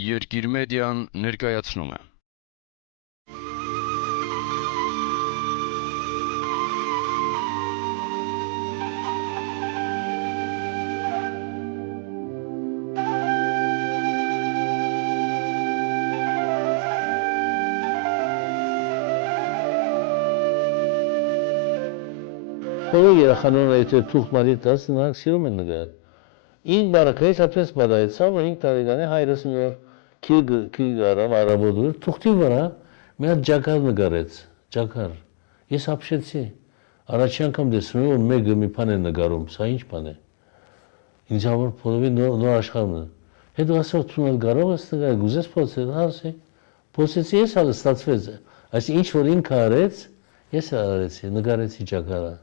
Երկիր մեդիան ներկայացնում է։ Բոլոր երեխաները եթե թուղթ մարի տաս, նրանք սիրում են նկարել։ Ինք բարակայից ապրես բադայեցավ, որ 5 տարեկան է հայրս մի օր քիգ արավ արաբոդուր, թուղթի վրա մի հատ ջակար նկարեց, ջակար։ Ես ապշեցի։ Առաջի անգամ տեսնում եմ, որ մեկը մի բան է նկարում, սա ինչ բան է։ Ինձ համար բոլորի նոր աշխարհն է։ Հետո ասավ թունել կարող ես նկարել, գուզես փոսել, ասի։ Փոսեցի ես հələ ստացվեց։ Այսինքն ինչ որ ինքը արեց, ես արեցի, նկարեցի ջակարը։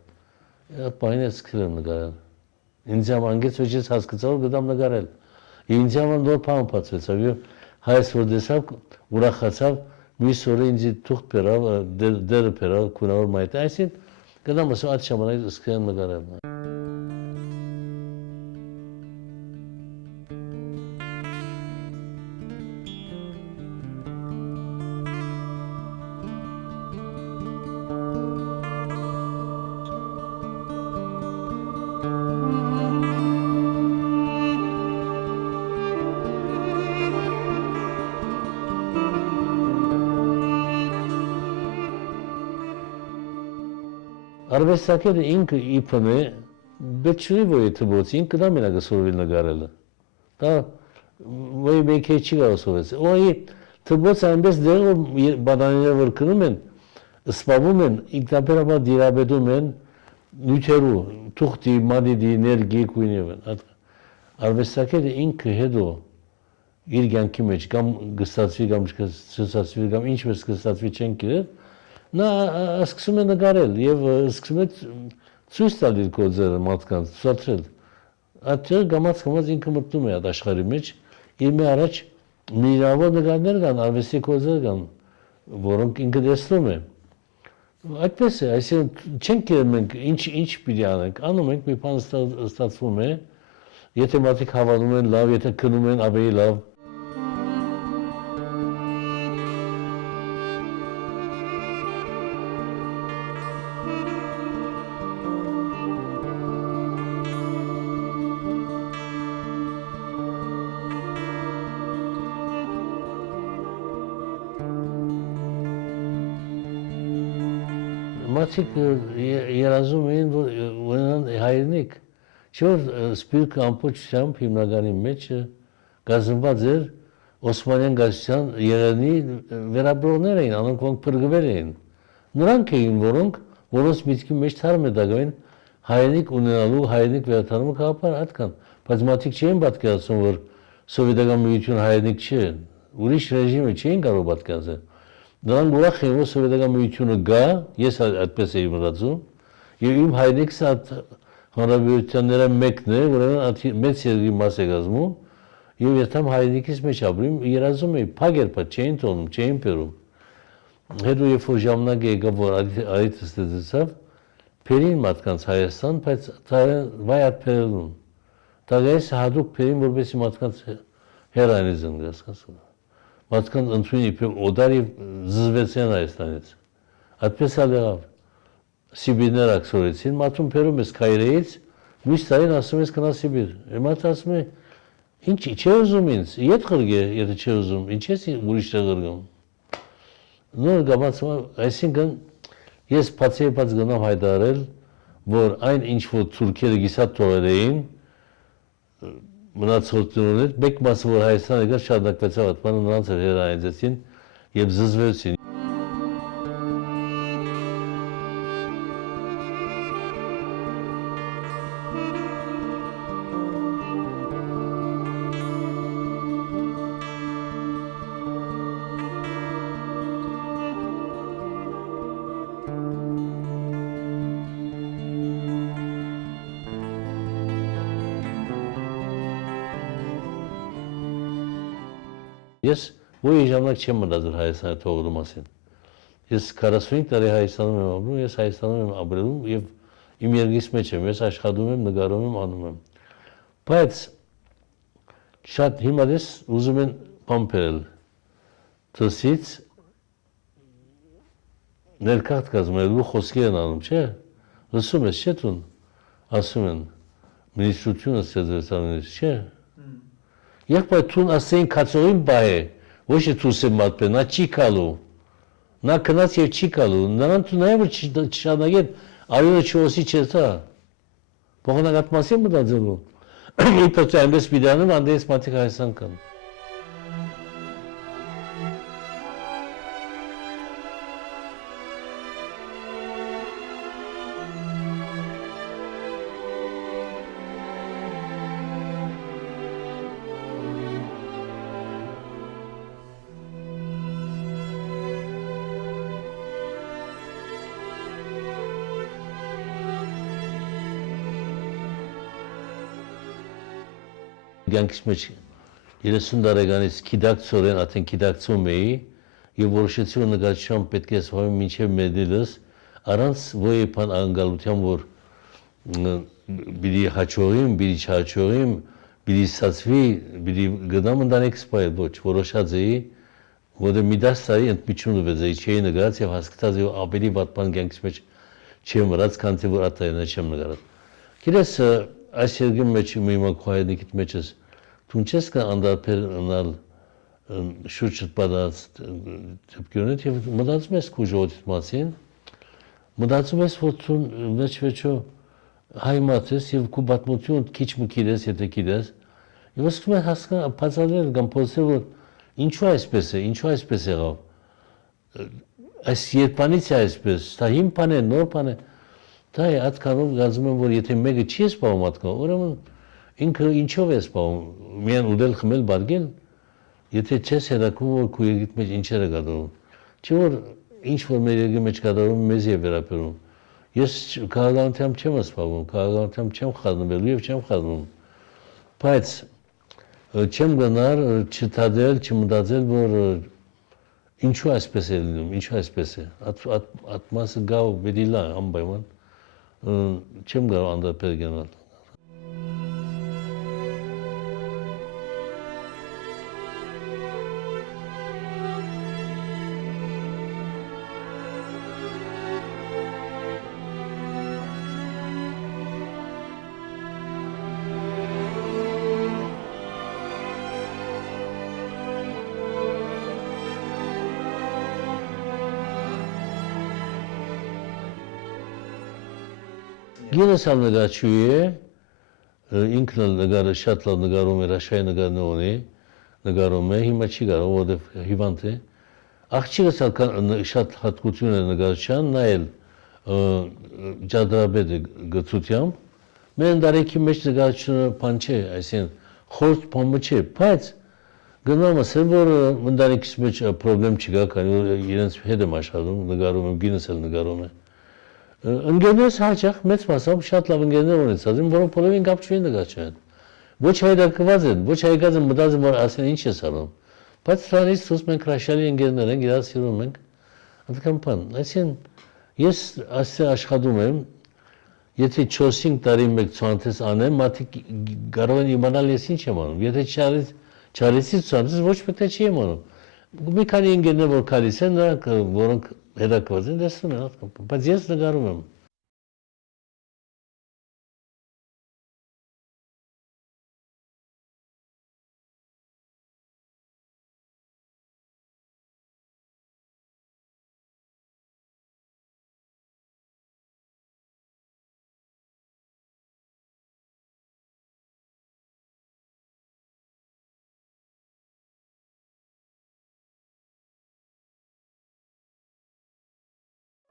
Պայն է սկսել եմ նկարել։ Ինձ համար անգեց ոչ ես հասկացա, որ գտամ նկարել։ Ինձ համար նոր բան բացվեցավ, եւ հայս որ տեսավ, ուրախացավ, մյուս օրը ինձ թուղթ բերավ, դերը բերավ, քունավոր մայթ, այսինքն գտամ ասա այդ ժամանակ սկսել եմ նկարել։ Արվեստագետը ինքը իբն է, բայց չի որ թվոց, ինքը դա մենակ սովորել նկարելը։ Դա ոյ մեկ չի կարող սովորել։ Ոյ թվոց այնպես դեր որ բադանիները որ կնում են, սպառում են, ինքնաբերաբար դիրաբետում են նյութերու, թուղթի, մանիդի, ներգի, կույնև։ Արվեստագետը ինքը հետո իր կյանքի մեջ կամ գստացվի կամ չգստացվի կամ ինչպես գստացվի չեն գիտել նա սկսում է նկարել եւ սկսում է ցույց տալ իր գործերը մարդկանց, ցուցադրել։ Այդտեղ գամած ինքը մտնում է այդ աշխարհի մեջ, իր մի առաջ միլիոնավոր նկարներ կան, արվեստի գործեր կան, որոնք ինքը տեսնում է։ Այդպես է, այսինքն չենք գիտեմ մենք ինչ պիտի անենք, անում ենք մի բան ստացվում է, եթե մարդիկ հավանում են լավ, եթե քնում են ավելի լավ։ Մարդիկ երազում էին, որ ունենան հայրենիք, չէ՞ որ սպիրկը ամբողջությամբ հիմնականի մեջ կազմված էր Օսմանյան գայության եղանի վերաբրողներ էին, անոնք որոնք փրկվել էին։ Նրանք էին, որոնց միտքի մեջ թարմ է դագային հայրենիք ունենալու, հայրենիք վերադառնալու գաղափար այդքան, բայց մարդիկ չէին պատկերացնում, որ սովետական միություն հայրենիք չէ, ուրիշ ռեժիմը չէին կարող պատկերացնել։ Նրանք ուրախ էին, որ սովետական միությունը գա, ես այդպես էի մտածում, եւ իմ հայրենիքս այդ հանրապետությունները մեկն է, որոնք մեծ երկրի մաս է կազմում, եւ երթամ հայրենիքից մեջ ապրում, երազում էի, փագերպա չէին տոնում, չէին բերում։ Հետո երբ որ ժամանակ եկավ, որ այդպես դեցավ, բերին մարդկանց Հայաստան, բայց վայ ափերելուն։ Դագայս հատուկ բերին, որպեսզի մարդկանց հերանիզմ հասկացան։ Մարդկանց ընդունի իբր օդար եւ զզվեցին Հայաստանից։ Այդպես էլ եղավ։ Սիբիրներ ակսորեցին, մարդուն բերում ես Կայրեից, մյուս տարին ասում ես գնա Սիբիր։ Մարդը ասում է, ինչ չէ ուզում ինձ, իդ խրգե, եթե չէ ուզում, ինչ ես ուրիշ տեղ գրգում։ Նոր գամացում, այսինքն ես բացեփած գնամ հայտարարել, որ այն ինչ որ թուրքերը գիսատ թողել էին, մնացորդներն մեկ մասը որ Հայաստանը գար շարունակվեցավ այդ բանը նրանց հրահայեցին եւ զզվեցին։ Ես ոյ ժամանակ չեմ մտածել Հայաստանի թողելու մասին։ Ես 45 տարի Հայաստանում եմ ապրում, ես Հայաստանում եմ ապրում եւ իմ երկրից մեջ եմ, ես աշխատում եմ, նկարում եմ, անում եմ։ Բայց շատ հիմա ես ուզում եմ պամպերել դրսից ներքաղթ կազմելու խոսքեր են անում, չէ՞, լսում ես, չէ՞ տուն, ասում են, մինիստրությունը ստեղծվեց, չէ՞, եղբայր տուն ասեին կացողին բայ է, ոչ է թուսե մատպե, նա չի կալու, նա կնաց և չի կալու, նրան տու նաև չշանագեն, արյունը չոսի չեր թա, փոխանակ մասի մտածելու, իպրտ այնպես պիտանում, անդես մատիկ Հայաստան կան։ Կյանքիս մեջ 30 տարեկանից գիտակցորեն արդեն գիտակցում էի եւ որոշեցի որ նկատիչությամբ պետք է սփոփեմ մինչեւ մեդելս առանց ոյ բան անգալության որ բիդի հաճողիմ, բիդի չհաճողիմ, բիդի սացվի, բիդի գնամ ընտանիքս բայ ոչ որոշած էի որը մի 10 տարի ընդմիջում վեզեի չէի նկարած եւ հասկացած եւ ավելի վատ բան կյանքիս մեջ չեմ վրած քան թե որ ատայնա չեմ նկարած գիտես այս երկրի մեջ մի մակահայնիկիտ մեջս դու չես կա անդարբեր անալ շուրջը պատած դեպքերից եւ մտածում ես քո ժողովրդի մասին մտածում ես որ դու վերջո հայ մատես եւ քո պատմություն քիչ մի գիտես եթե գիտես եւ ոսկում ես հասկանալ բացատրել կամ փոսել որ ինչու այսպես եղավ այս երբանից է այսպես դա հիմ բան է նոր բան է դա է atkanով գազում եմ որ եթե մեկը չի սպավում atkanով ուրեմն ինքը ինչով է սպավում միան ուդել խմել բարգել եթե չես հերակում որ քո երկիդ մեջ ինչեր է կատարում չէ որ ինչ որ մեր երկրի մեջ կատարում մեզ է վերապրում ես քաղաքականությամբ չեմ սպավում քաղաքականությամբ չեմ խառնվելու եւ չեմ խառնում բայց չեմ գնար չթադել չմտածել որ ինչու այսպես է լինում ինչու այսպես է ատմասը գավ վերիլա անպայման չեմ կարող անդրադառնալ գնալ Գինս նկարչուհի է, ինքն նկարը շատ լավ նկարում է, ռաշայի նկարն ունի, նկարում է, հիմա չի կարող, որովհետև հիվանդ է։ Աղջիկս շատ հատկություն է նկարչության, նա էլ ջադրաբեդ է գծությամբ, մեր ընտանիքի մեջ նկարչությունը բան չէ, այսինքն խորտ բանը չէ, բայց գնում ասեմ, որ ընտանիքիս մեջ պրոբլեմ չկա, քանի որ իրենց հետ եմ աշխատում, նկարում եմ, գինս էլ նկարում է։ Ընկերներս հաճախ մեծ մասամբ շատ լավ ընկերներ ունեցած են, որոնք բոլորին կապ չունեն նկարչության։ Ոչ հայրակված են, ոչ հայկած են մտածում, որ ասեն ինչ ես անում։ Բայց դրանից դուրս մենք հրաշալի ընկերներ ենք, իրար սիրում ենք։ Այդքան բան, այսինքն ես ասե աշխատում եմ, եթե 4-5 տարի մեկ ցանցես անեմ, մարդիկ կարող են իմանալ ես ինչ եմ անում։ Եթե չարեցի ցանցես ոչ պետք է չի եմ անում։ Մի քանի ընկերներ որ քալիս են, նրանք որոնք հետաքրքրված են տեսնում են, բայց ես նկարում եմ։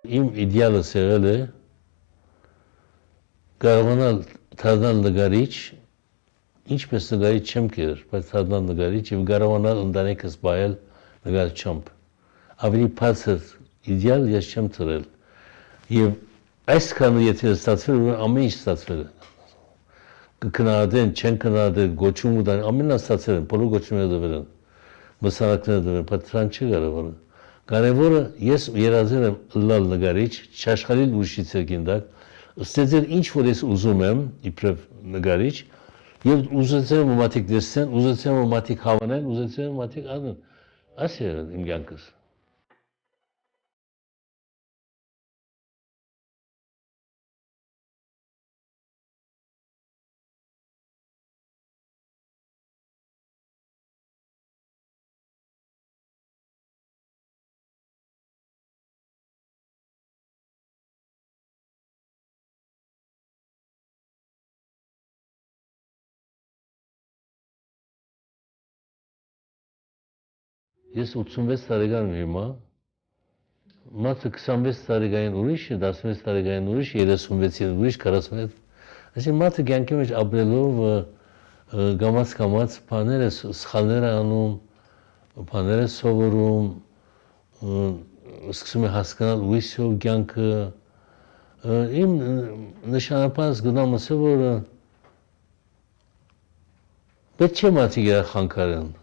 Իմ իդեալս եղել է կարողանալ դառնալ նկարիչ, ինչպես նկարիչ չեմ կերել, բայց դառնալ նկարիչ եւ կարողանալ ընտանիքս բայել նկարչությամբ։ Ավելի բարձր իդեալ ես չեմ ծրել։ Եվ այսքան եթե ստացվել, ամեն ինչ ստացվել է։ Կքննադեն, չեն քննադեն, գոչում ու ամենը ստացել են, բոլոր գոչումները դվել են։ Մսանակները դվել են, բայց դրան չի կարողանում։ Կարևորը ես երազել եմ լալ նկարիչ, չաշխարհի ուրիշից երկինտակ, ստեղծել ինչ որ ես ուզում եմ, իբրև նկարիչ, Եվ ուզեցել եմ մատիկ դեսեն, ուզեցել եմ մատիկ հավանեն, ուզեցել եմ մատիկ անեն։ Այս է իմ կյանքս։ Ես 86 տարեկան եմ հիմա, մարդը 26 տարեկային ուրիշ, 16 տարեկային ուրիշ, 36-ին ուրիշ, 40-ին, այսինքն մարդը կյանքի մեջ ապրելով գամած բաներ է, սխալներ է անում, բաներ է սովորում, սկսում է հասկանալ ուրիշով կյանքը, իմ նշանապահս գնամ ասել, որ պետք չէ մարդիկ իրար խանգարեն։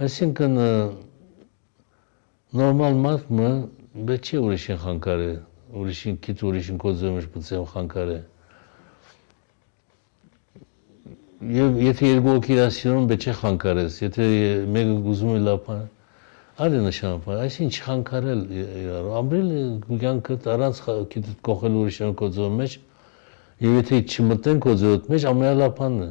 Այսինքն նորմալ մարդը պետք չէ ուրիշին խանգարի, ուրիշին քիչ ուրիշին կոծում մեջ բծեմ խանգարի։ Եվ եթե երկու հոգի իրար սիրում պետք չէ խանգարես, եթե մեկը ուզում է լավ բան, այլ է նշանապահ, այսինքն չխանգարել իրար, ամրել կյանքդ առանց քիչ կողել ուրիշին կոծում մեջ, եւ եթե չմտնեն կոծում մեջ ամենալավ բանն է։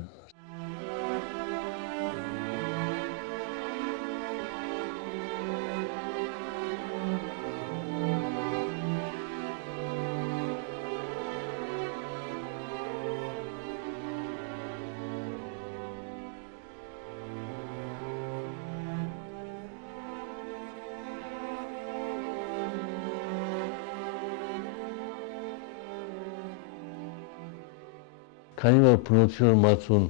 Քանի որ բնությունը մարդուն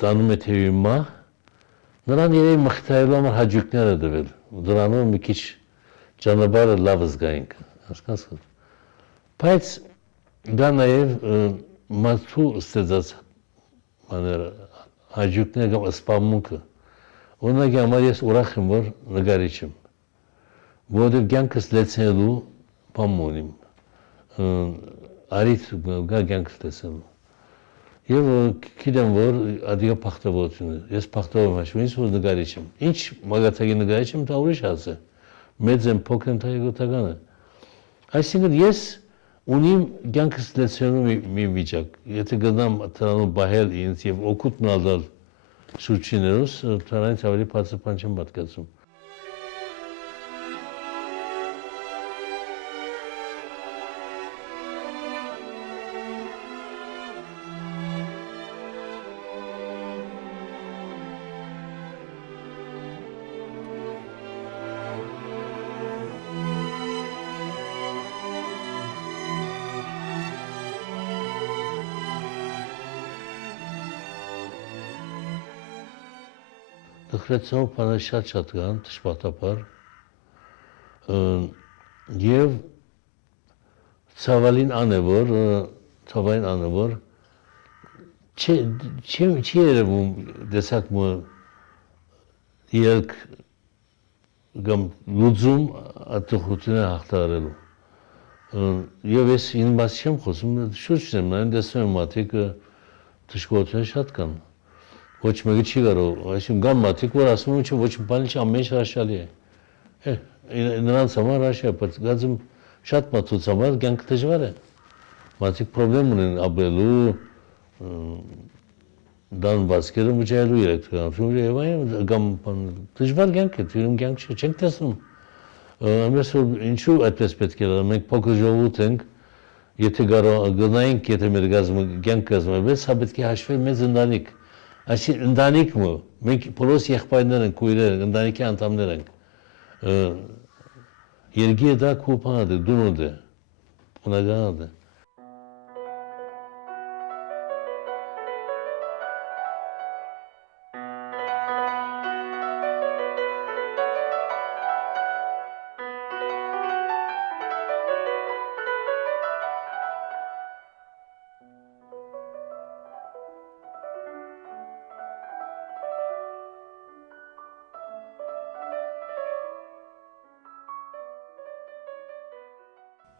դանում է թեւի մահ, նրան երևի մխիթարելու համար հաճույքներ է տվել, դրանով մի քիչ ճանապարհը լավ զգայինք, հասկացա՞ք։ Բայց դա նաև մարդու ստեղծած բաները, հաճույքներ կամ սպառնունքը, օրինակ համար ես ուրախ եմ, որ նկարիչ եմ, որովհետև կյանքս լեցնելու բան ունիմ, արիթ գա կյանքս լեցնելու։ Եվ գիտեմ, որ ադիգա փախտավորություն է, ես փախտավոր եմ հաշվում, ինձ որ նկարիչ եմ։ Ինչ մագաթագի նկարիչ եմ, դա ուրիշ հարց է։ Մեծ եմ, փոքր եմ, դա եգոտական է։ Այսինքն ես ունիմ կյանքս լեցնելու մի վիճակ, եթե գնամ դրանով բահել ինձ եւ օգուտ մնալ շուրջիներուս, դրանից ավելի բարձր բան չեմ պատկացում։ Դխրեցնող բաներ շատ կան, դժբախտաբար, և ցավալին ան է, որ չի երևում դեսակ երկ կամ լուծում ատխությունը հաղթարելու։ Եվ ես ինձ մաս չեմ խոսում, շուրջն եմ նայում, տեսնում եմ մարդիկ դժգոհություններ շատ կան։ Ոչ մեկը չի կարող, այսինքն կան մարդիկ, որ ասում են, ոչ մի բան չի, ամեն ինչ հրաշալի է։ Նրանց համար հրաշալի է, բայց գազում շատ մարդուց համար կյանքը դժվար է։ Մարդիկ պրոբլեմ ունեն ապրելու, դան բացկերը մջայելու երեքտրանություն եւ այլն, կամ դժվար կյանք է, դուրում կյանք չի, չենք տեսնում։ Ամենից ինչու այդպես պետք է լինի, մենք փոքր ժողովուրդ ենք, եթե գնայինք, եթե մեր կյանք կազմակերպվեց, հա պետք է հաշվել մեծ ընտանիք։ Այսինքն ընտանիքը, մենք բոլորս եղբայրներ ենք, քույրեր ենք, ընտանիքի անդամներ ենք։ Երկիրը դա քո բանն է, դունոդ է, բնականon է։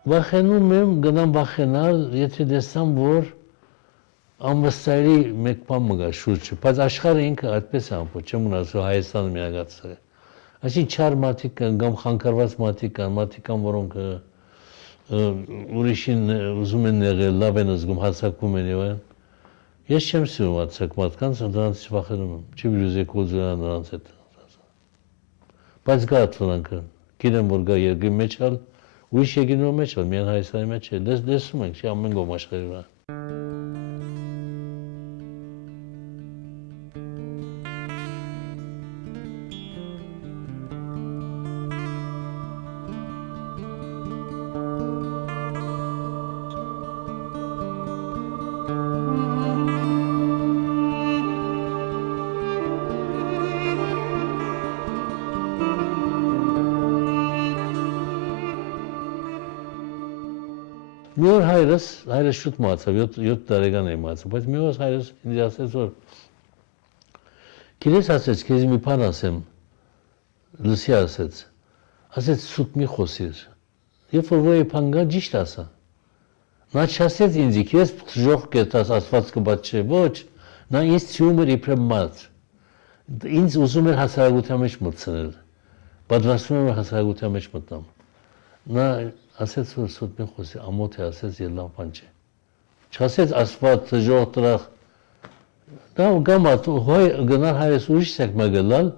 Վախենում եմ, գնամ վախենալ, եթե տեսամ, որ անվստահելի մեկ բան մգա շուրջը, բայց աշխարհը ինքը այդպես է ամբողջ, չեմ ունեցել Հայաստանը միացել է։ Այսինքն չար մարդիկ կան, կամ խանգարված մարդիկ կան, որոնք ուրիշին ուզում են եղել, լավ են զգում, հարձակվում են եւ այլն։ Ես չեմ սիրում հարձակ մարդկանց, նրանցից վախենում եմ, չի վիրուզի կոզուրա նրանց հետ։ Բայց գա դրանքը, գիտեմ որ գա երկրի մեջ ալ, ուրիշ երկրի մեջ ալ, միայն Հայաստանի մեջ չէ, դեսում ենք, չի ամեն կողմ աշխարհի վրա։ Մի օր հայրս շուտ մահացավ, 7 տարեկան էի մահացավ, բայց մի օր հայրս ինձ ասեց որ գիտես ասեց, քեզ մի բան ասեմ, լսի ասեց սուտ մի խոսիր, երբ որ ոյ բան գա ճիշտ ասա։ Նա չասեց ինձ, քեզ ժող կետաս ասված կբաց չէ, ոչ, նա ինձ ցույց էր իբրև մարդ։ Ինձ ուզում էր հասարակության մեջ մտցնել, պատրաստվում էր հասարակության մեջ մտնամ։ Նա ասեց որ սուտ մի խոսի, ամոթ է ասեց եւ լավ բան չէ։ Չասեց ասված ժող տրախ։ Դա գամա հոյ գնար հայրս ուրիշ սեք մագլալ,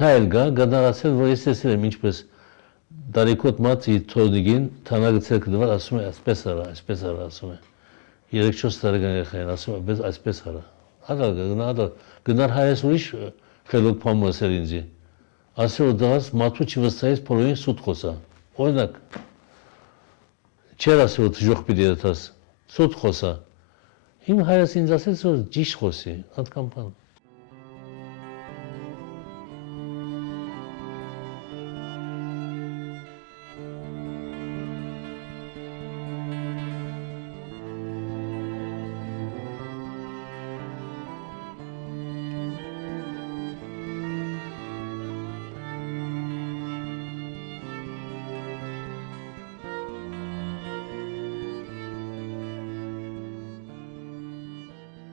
թայլ գա, գնար ասել որ ես տեսել եմ ինչպես դարիքոտ մացի թոդիգին թանագցել կդվար ասում է այսպես արա ասում է։ 3-4 տարեկան երեխային ասում է բայց այսպես արա։ Ադա գնար հայրս ուրիշ խելոք բան ասել ինձի։ Ասել դաս մաթու չվստահես փորոյին սուտ խոսա։ Օրինակ Չեր ասել որ ժող պիտի դատաս, սուտ խոսա։ Իմ հայրս ինձ ասեց որ ճիշտ խոսի, այդքան բան։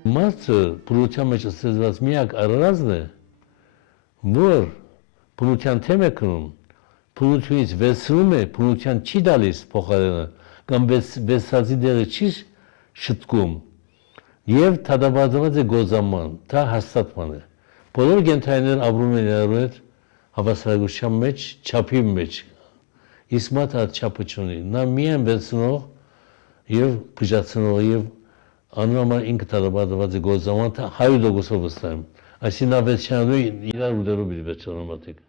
Մարդը բնության մեջ ստեղծված միակ առարազն է, որ բնության թեմ է կնում, բնությունից վերցնում է, բնության չի տալիս փոխարենը, կամ վերցածի դերը չի շտկում, եւ դադարեցված է գոզաման, դա հաստատման է։ Բոլոր կենդանիներն ապրում են իրար հետ հավասարակության մեջ, չափի մեջ, իսկ մարդը այդ չափը չունի, նա միայն վերցնող եւ բժացնող եւ Աննամար ինքը դադարեցված է գոզաման, 100% վստահ եմ։ Այսինքն նա վերջանալու իրար ուդերով իր վերջանալու։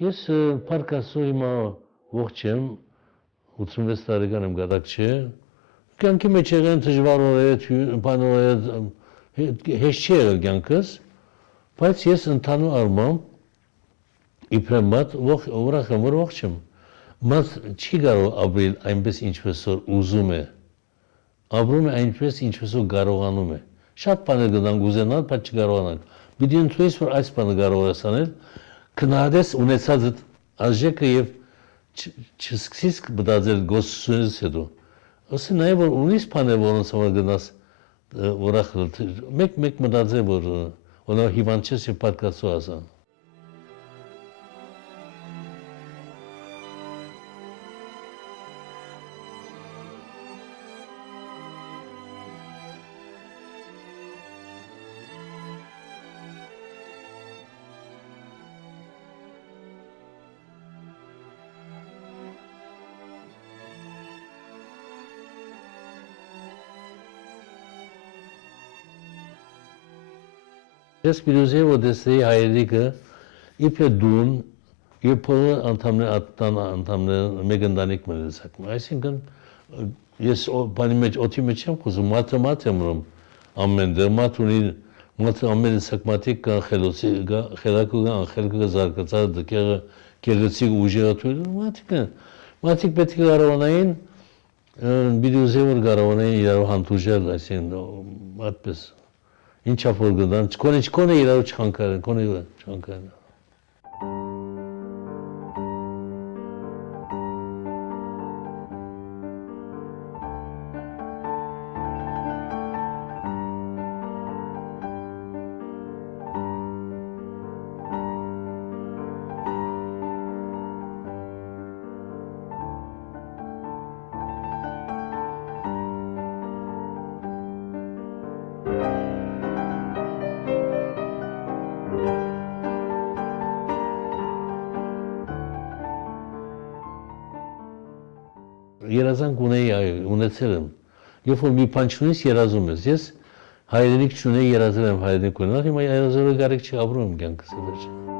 Ես պարկասու հիմա ողջ եմ, 86 տարեկան եմ գադակ չէ, կյանքի մեջ եղեն դժվար օրեր, բան օրեր, հեշտ չի եղել կյանքս, բայց ես ընդհանուր առմամբ իբրև մարդ ուրախ եմ, որ ողջ եմ։ Մարդ չի կարող ապրել այնպես ինչպես որ ուզում է, ապրում է այնպես ինչպես որ կարողանում է։ Շատ բաներ գնանք ուզենալ, բայց չկարողանանք։ Պիտի ընդունես որ այս բանը կարող ես անել, քննադես ունեցած արժեքը եւ չսկսես մտածել գոսությունից հետո։ Ասի նաեւ որ ունիս բաներ որոնց համար գնաս ուրախ մեկ մտածել որ օրինակ հիվանդ չես եւ պատկասու ասան։ Ես պիրուզեի որ դեսեի հայերիկը իբե դուն եւ բոլոր անդամները մեկ ընտանիք մնացած։ Այսինքն ես բանի մեջ օդի մեջ եմ խոսում, մաթեմատիկ եմ ուրում ամեն դեր մաթ ունի Մոտ ամեն սակմատիկ կան խելոցի գա խելակը կան խելքը զարգացած դկերը գեղեցիկ ուժերը թույլ մարդիկ պետք է կարողանային բիդուզեոր կարողանային իրար հանդուրժել այսինքն այդպես ինչա որ գտան չկոնե իրար չխանգարեն կոնե չխանգարեն Երազանք ունեցել եմ, երբ որ մի բան չունես երազում ես, ես հայրենիք չունեի երազել եմ հայրենիք ունենալ, հիմա երազելու կարիք չի ապրում եմ կյանքս վերջը։